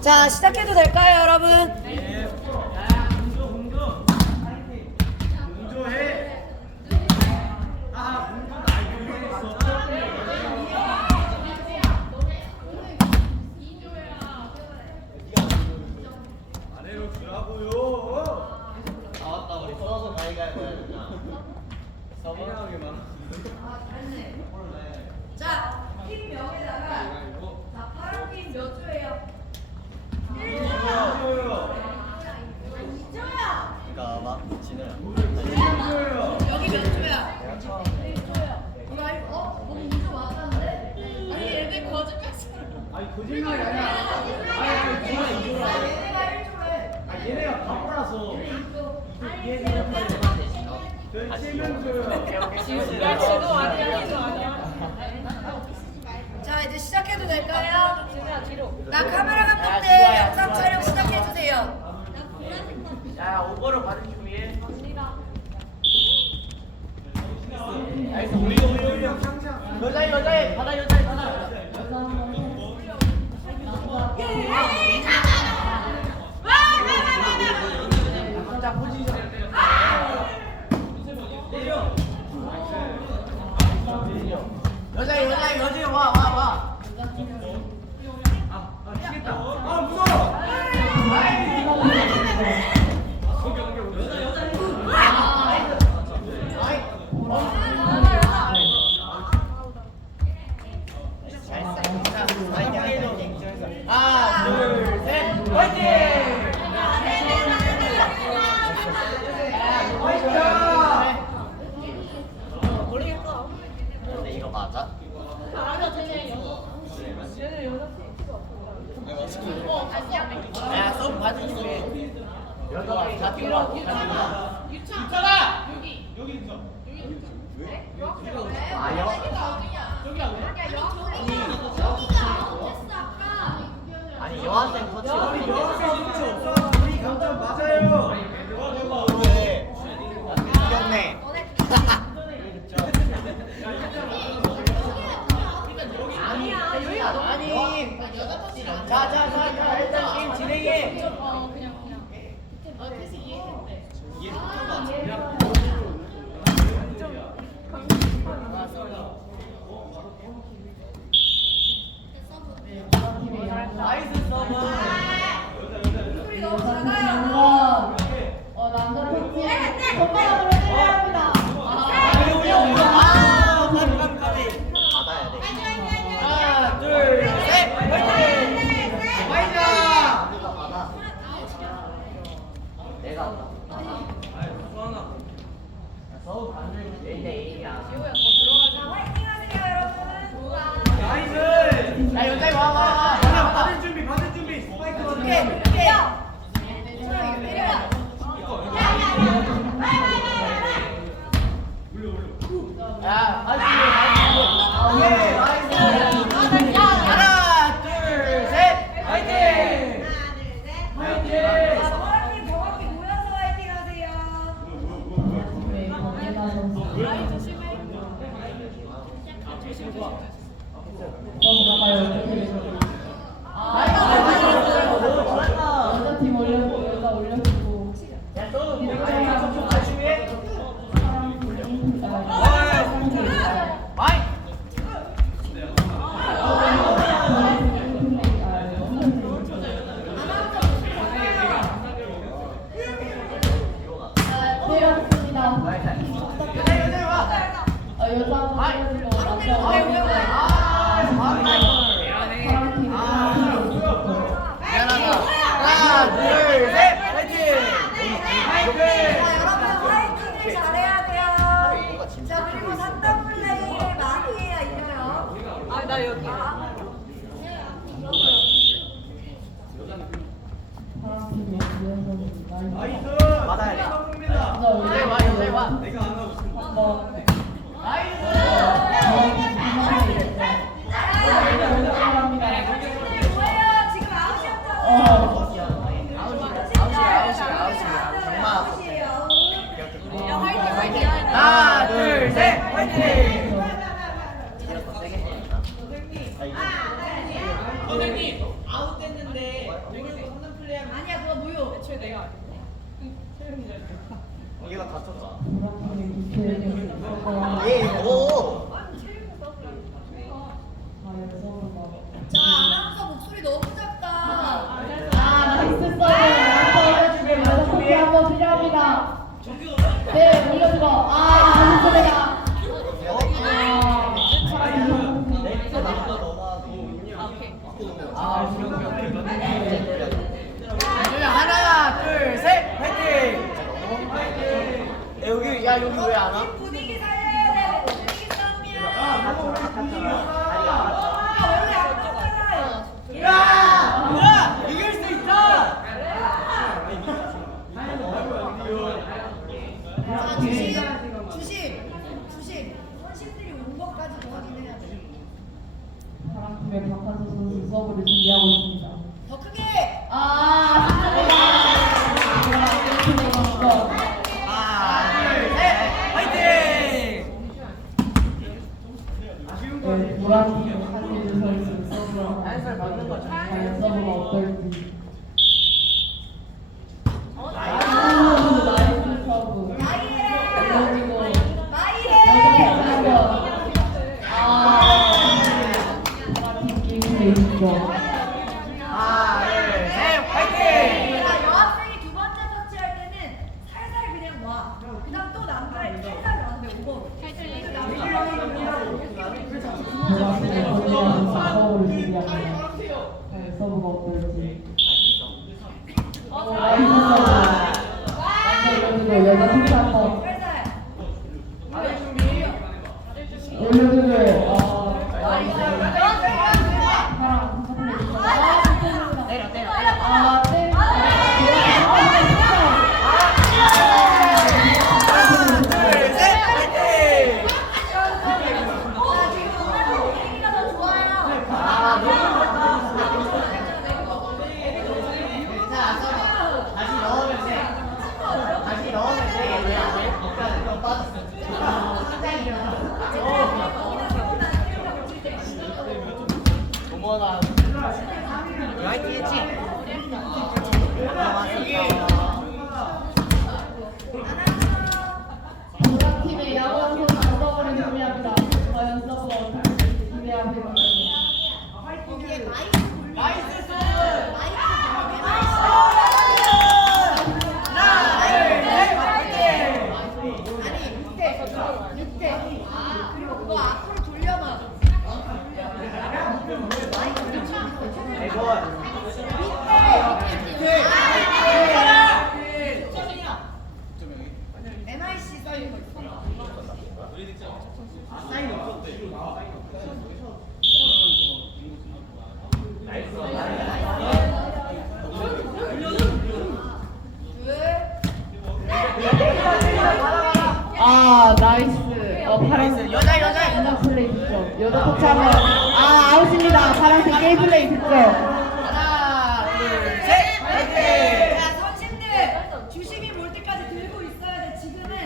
자 시작해도 될까요 여러분? 네. 나왔다 우리 서서 가위가위 해야 된다. 서운하게만. 야 지도 아니야 지도 아니야. 자 이제 시작해도 될까요? 지도야 뒤로. 나 카메라 감독님 영상 촬영 시작해 주세요. 야 오버로 받은 준비해. 여자 여자 받아 여자 받아. 留下油，留下油，我。 여학생 터치가 뭐 나 여기. 받아야 돼. 내가 안 하고 싶은 형님 아웃됐는데 모르고 한단 플레이하면 아니야 그거 모유 애초에 내가 아닌데? 세명이잖아 여기가 다쳤잖아. 예. 예. 야, 여기, 왜 안 와? 팀 분위기 살려야 돼. 분위기 싸움이야. 야! 이길 수 서브를 준비하고 있습니다. 과연 서브가 어떨지. 나이스 서브. 그리고 여자 팀 한번 살살. 올려주길. 아, 나이스. 파랑 플레이. 때려, 때려, 아, 네. 둘, 셋, 파이팅! 자 지금 오늘 분위기가 더 좋아요. 다시 넣으면 돼. 다시 넣으면 돼. 왜안 돼? 너 빠졌어. 어머나. 화이팅 했지? 보라팀의 야구한 선수 서버를 준비합니다. 과연 서버가 어떨지 기대합니다. 거기에 마이크 돌려. 나이스 서브! 마이크 돌려. 하나, 둘, 셋, 파이팅! 아니 밑에 밑에 그리고 그거 앞으로 돌려봐. MIC 써 있는 거 있어. 아 나이스. 어 파란색 나이스. 여자, 여자. 여자 플레이 득점. 여자 터치하면 아 아웃입니다. 파란색 게임 플레이 득점. 하나, 둘, 셋, 파이팅! 야 선심들 주심이 몰 때까지 들고 있어야 돼. 지금은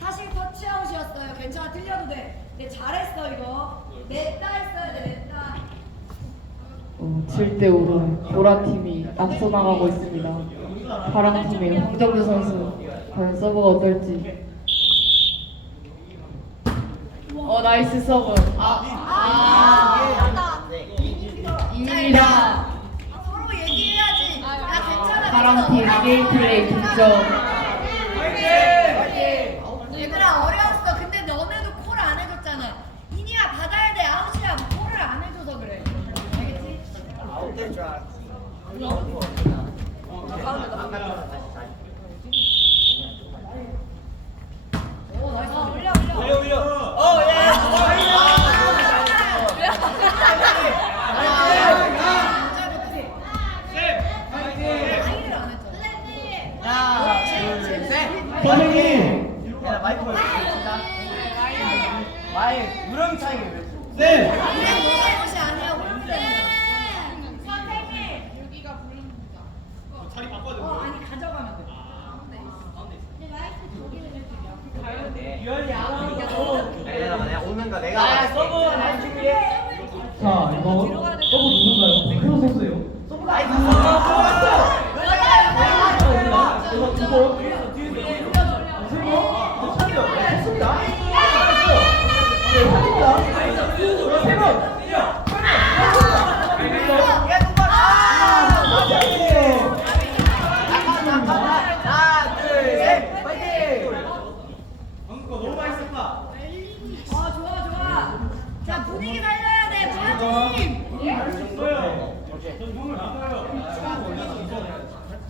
사실 터치아웃이었어요. 괜찮아 틀려도 돼. 내 잘했어 이거. 냈다 했어야 돼 냈다. 어, 7대 5로 보라 팀이 앞서 나가고 있습니다. 파란 팀의 황정규 선수 과연 서브가 어떨지. 어 나이스 서브. 아, 아, 네. 입니다. 아, 서로 얘기해야지. 야 괜찮아. 파란 팀 괜찮아. 게임 플레이 득점.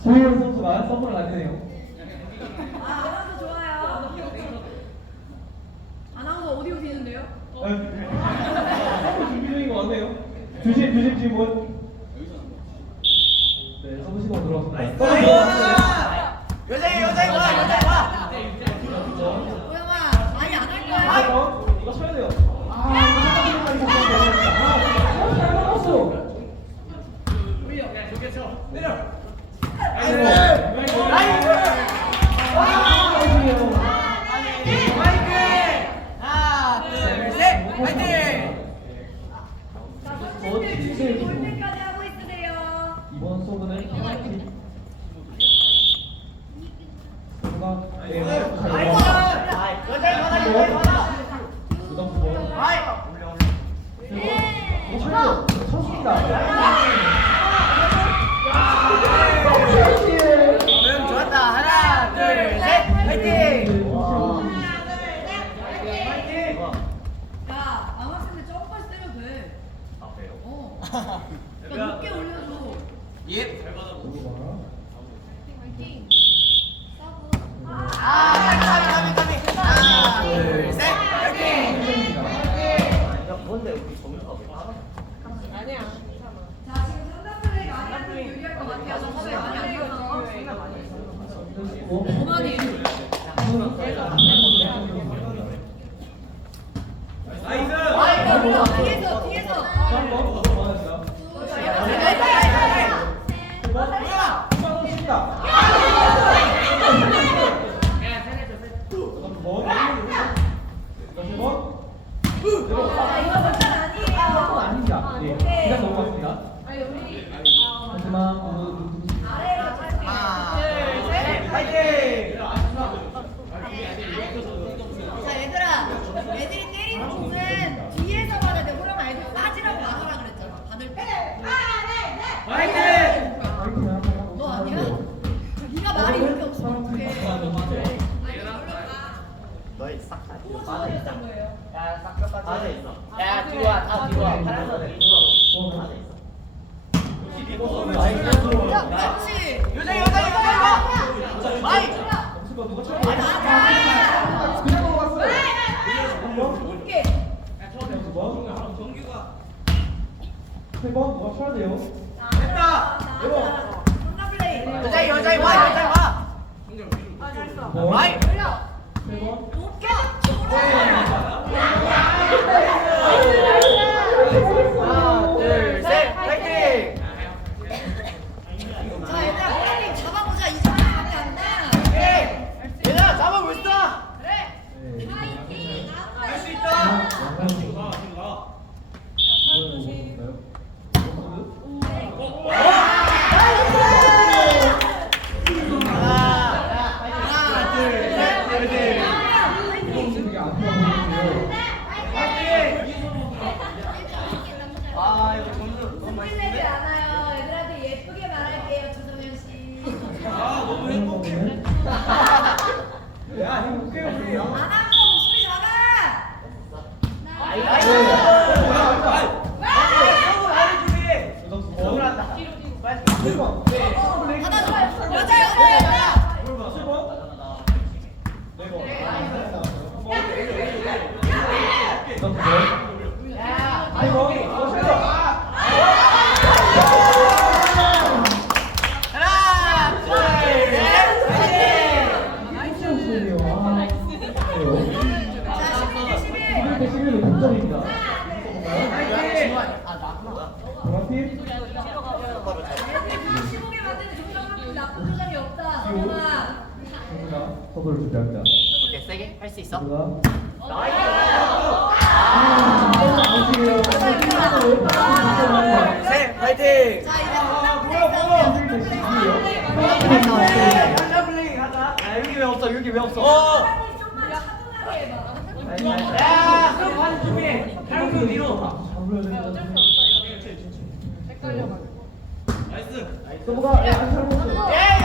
서울 선수가 썸을 안 되네요. 아, 아나운서 좋아요. 아나운서 어디 오시는데요? 아, 네. 서울 준비 중인 것 같네요. 주식 주식 질문. 야, 남학생들 점프해서 때려도 돼. 아, 그래요? 어. 야, 높게 올려줘. 예. 잘 받아보고. 파이팅, 파이팅. 뒤에서. 난 너무 너무 많았어. Right 来不要 선물을 준비합니다. 오케이, 세게 할 수 있어. 나이스! 파이팅! 자 이제 아, 뭐야, 뭐야. 한자 플레이 하자. 아, 여기 왜 없어? 여기 왜 없어? 어! 야, 그럼 반 준비해. 한국 뒤로. 야,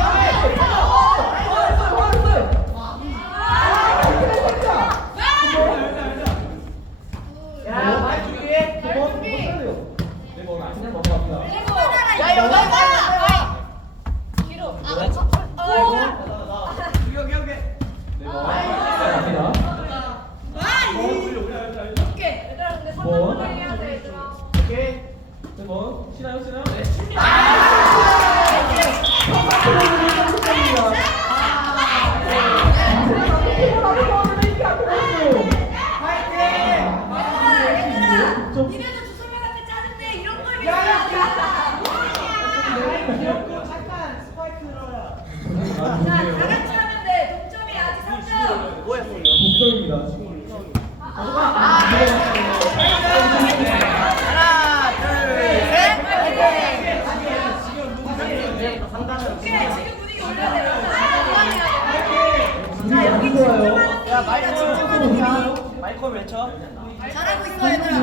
시작입니다. 야, 말야 칭칭 끊는다. 말콤 외쳐. 잘하고 있어, 얘들아.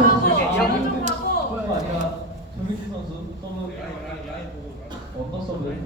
아니라 정민수 선수 또는 언더서브를